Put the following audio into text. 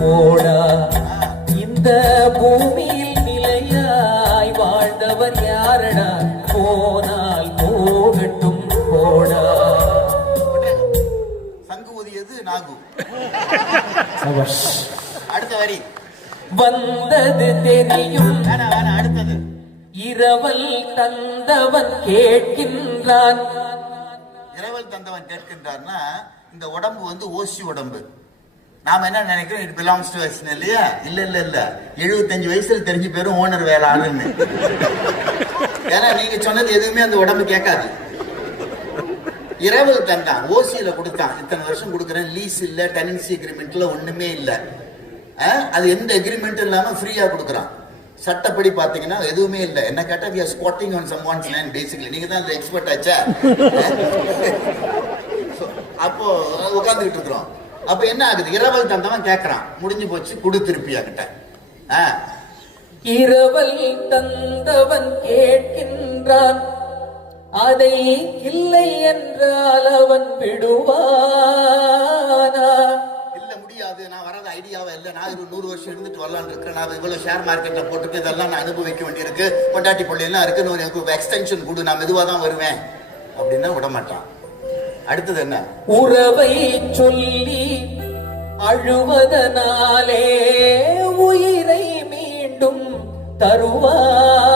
போடா. இந்த பூமியில் நிலையாய் வாழ்ந்தவர் யாரடா? போனால் போகட்டும் போடா. சங்கு ஊதியது நாகு. அடுத்த வரி வந்தது தெரியும். அடுத்தது இரவல் தந்தவன் கேட்கின்றான். இரவல் தந்தவன் கேட்கின்றான்னா இந்த உடம்பு வந்து ஓசி உடம்பு. நாம என்ன நினைக்கிறோம், இட் பிலாங்ஸ் டு அஸ் இல்லையா? இல்ல இல்ல இல்ல, 75 வயசுல தெரிஞ்சு பேரும் ஓனர் வேலை ஆளுன்னு. ஏன்னா நீங்க சொன்னது எதுவுமே அந்த உடம்பு கேட்காது. இரவல் தந்தான், ஓசியில கொடுத்தான், இத்தனை வருஷம் கொடுக்குறேன், லீஸ் இல்ல, டெனன்சி அக்ரிமெண்ட்ல ஒண்ணுமே இல்ல. அது எந்த அக்ரிமெண்ட் இல்லாம ஃப்ரீயா கொடுக்குறான். சட்டப்படி பாத்தீங்கன்னா எதுவுமே இல்லை. என்ன கேட்டா we are squatting on someone's land basically. நீங்க தான் அந்த எக்ஸ்பர்ட் ஆச்சா. அப்போ உட்கார்ந்துகிட்டு இருக்கிறோம். அப்ப என்ன ஆகுது, இரவல் தந்தவன் கேட்கறான், முடிஞ்சு போச்சு, குடு திருப்பியா கிட்ட. இரவல் தந்தவன் கேட்கின்றான், அதை இல்லை என்றால் அவன் விடுவானா? இல்ல முடியாது, நான் வராத ஐடியாவே இல்லை, நான் 100 வருஷம் இருந்துட்டு வரலான்னு இருக்கிறேன், நான் இவ்வளவு ஷேர் மார்க்கெட்ல போட்டுட்டு இதெல்லாம் நான் அனுபவிக்க வேண்டியிருக்கு, கொண்டாட்டி பள்ளியெல்லாம் இருக்குன்னு எனக்கு எக்ஸ்டென்ஷன் கொடு, நான் மெதுவா தான் வருவேன் அப்படின்னா விட மாட்டான். அடுத்தது என்ன, உறவை சொல்லி அழுவதனாலே உயிரை மீண்டும் தருவானா?